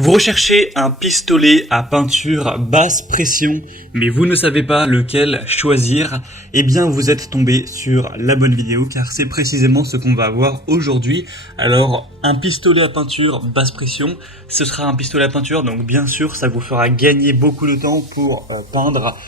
Vous recherchez un pistolet à peinture basse pression, mais vous ne savez pas lequel choisir, eh bien vous êtes tombé sur la bonne vidéo car c'est précisément ce qu'on va voir aujourd'hui. Alors un pistolet à peinture basse pression, ce sera un pistolet à peinture, donc bien sûr ça vous fera gagner beaucoup de temps pour peindre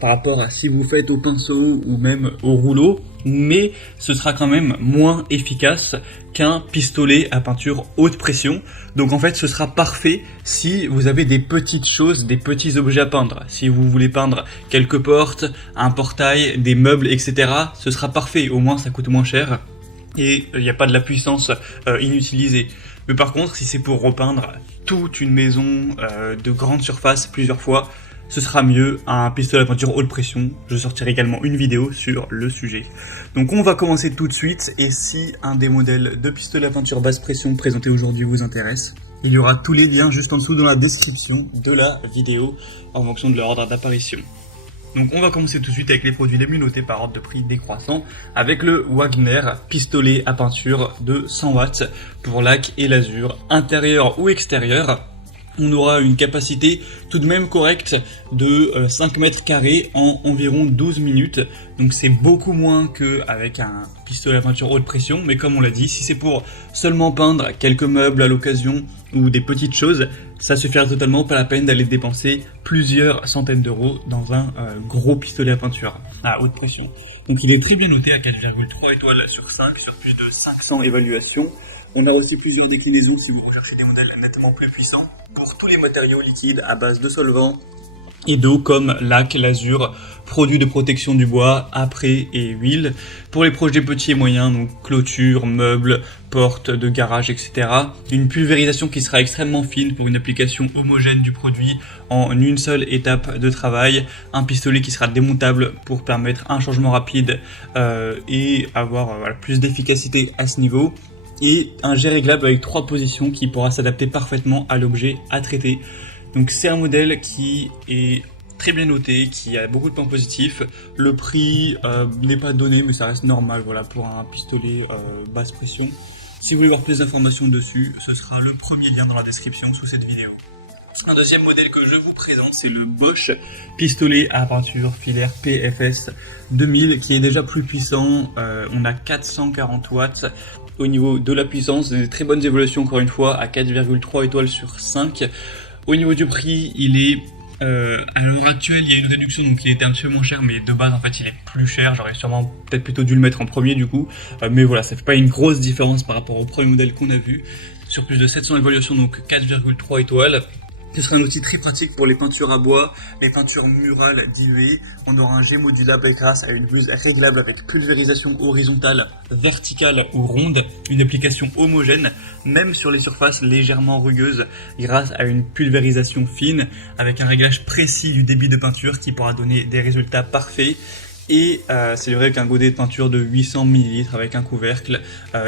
par rapport à si vous faites au pinceau ou même au rouleau, mais ce sera quand même moins efficace qu'un pistolet à peinture haute pression. Donc en fait ce sera parfait si vous avez des petites choses, des petits objets à peindre. Si vous voulez peindre quelques portes, un portail, des meubles, etc. ce sera parfait, au moins ça coûte moins cher et il n'y a pas de la puissance inutilisée. Mais par contre si c'est pour repeindre toute une maison de grande surface plusieurs fois, ce sera mieux un pistolet à peinture haute pression. Je sortirai également une vidéo sur le sujet. Donc on va commencer tout de suite, et si un des modèles de pistolet à peinture basse pression présenté aujourd'hui vous intéresse, il y aura tous les liens juste en dessous dans la description de la vidéo en fonction de leur ordre d'apparition. Donc on va commencer tout de suite avec les produits les mieux notés par ordre de prix décroissant, avec le Wagner pistolet à peinture de 100 watts pour lac et lasure, intérieur ou extérieur. On aura une capacité tout de même correcte de 5 mètres carrés en environ 12 minutes. Donc c'est beaucoup moins qu'avec un pistolet à peinture haute pression. Mais comme on l'a dit, si c'est pour seulement peindre quelques meubles à l'occasion ou des petites choses, ça suffira totalement, pas la peine d'aller dépenser plusieurs centaines d'euros dans un gros pistolet à peinture à haute pression. Donc il est très bien noté à 4,3 étoiles sur 5 sur plus de 500 évaluations. On a aussi plusieurs déclinaisons si vous recherchez des modèles nettement plus puissants pour tous les matériaux liquides à base de solvant et d'eau comme lac, lasure, produits de protection du bois, apprêt et huile. Pour les projets petits et moyens, donc clôture, meubles, portes de garage, etc. Une pulvérisation qui sera extrêmement fine pour une application homogène du produit en une seule étape de travail. Un pistolet qui sera démontable pour permettre un changement rapide et avoir plus d'efficacité à ce niveau. Et un jet réglable avec 3 positions qui pourra s'adapter parfaitement à l'objet à traiter. Donc c'est un modèle qui est très bien noté, qui a beaucoup de points positifs. Le prix n'est pas donné mais ça reste normal, voilà, pour un pistolet basse pression. Si vous voulez voir plus d'informations dessus, ce sera le premier lien dans la description sous cette vidéo. Un deuxième modèle que je vous présente, c'est le Bosch pistolet à peinture filaire PFS 2000 qui est déjà plus puissant. On a 440 watts. Au niveau de la puissance, des très bonnes évolutions encore une fois à 4,3 étoiles sur 5. Au niveau du prix, il est à l'heure actuelle, il y a une réduction, donc il était un petit peu moins cher, mais de base en fait il est plus cher. J'aurais sûrement peut-être plutôt dû le mettre en premier du coup, mais voilà, ça fait pas une grosse différence par rapport au premier modèle qu'on a vu. Sur plus de 700 évaluations, donc 4,3 étoiles. Ce sera un outil très pratique pour les peintures à bois, les peintures murales diluées. On aura un jet modulable grâce à une buse réglable avec pulvérisation horizontale, verticale ou ronde, une application homogène, même sur les surfaces légèrement rugueuses, grâce à une pulvérisation fine, avec un réglage précis du débit de peinture qui pourra donner des résultats parfaits. Et c'est vrai qu'un godet de peinture de 800 ml avec un couvercle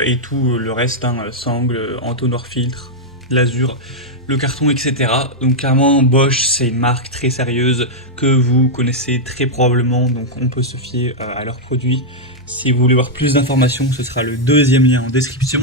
et tout le reste, sangle, entonnoir filtre, lasure, le carton, etc. Donc clairement Bosch c'est une marque très sérieuse que vous connaissez très probablement, donc on peut se fier à leurs produits. Si vous voulez voir plus d'informations, ce sera le deuxième lien en description.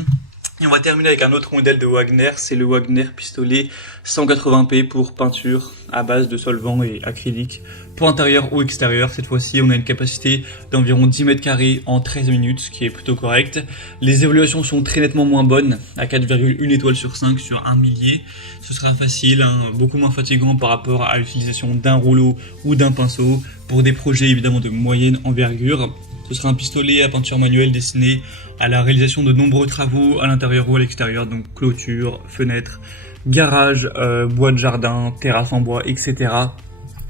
Et on va terminer avec un autre modèle de Wagner, c'est le Wagner pistolet 180p pour peinture à base de solvant et acrylique. Pour intérieur ou extérieur, cette fois-ci on a une capacité d'environ 10 mètres carrés en 13 minutes, ce qui est plutôt correct. Les évaluations sont très nettement moins bonnes, à 4,1 étoiles sur 5 sur 1 millier. Ce sera facile, beaucoup moins fatigant par rapport à l'utilisation d'un rouleau ou d'un pinceau, pour des projets évidemment de moyenne envergure. Ce sera un pistolet à peinture manuelle destiné à la réalisation de nombreux travaux à l'intérieur ou à l'extérieur, donc clôture, fenêtres, garage, bois de jardin, terrasse en bois, etc.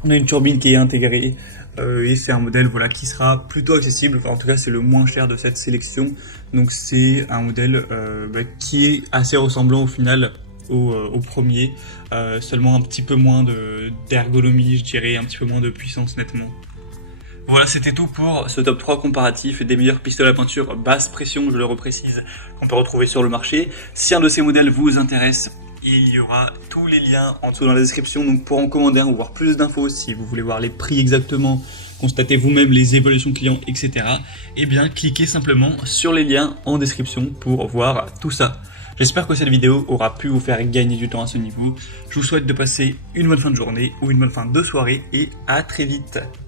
On a une turbine qui est intégrée et c'est un modèle voilà, qui sera plutôt accessible, enfin, en tout cas c'est le moins cher de cette sélection. Donc c'est un modèle qui est assez ressemblant au final au premier, seulement un petit peu moins d'ergonomie, je dirais, un petit peu moins de puissance nettement. Voilà, c'était tout pour ce top 3 comparatif des meilleurs pistolets à peinture basse pression, je le reprécise, qu'on peut retrouver sur le marché. Si un de ces modèles vous intéresse, il y aura tous les liens en dessous dans la description, donc pour en commander un ou voir plus d'infos, si vous voulez voir les prix exactement, constater vous-même les évaluations clients, etc. Eh bien, cliquez simplement sur les liens en description pour voir tout ça. J'espère que cette vidéo aura pu vous faire gagner du temps à ce niveau. Je vous souhaite de passer une bonne fin de journée ou une bonne fin de soirée et à très vite.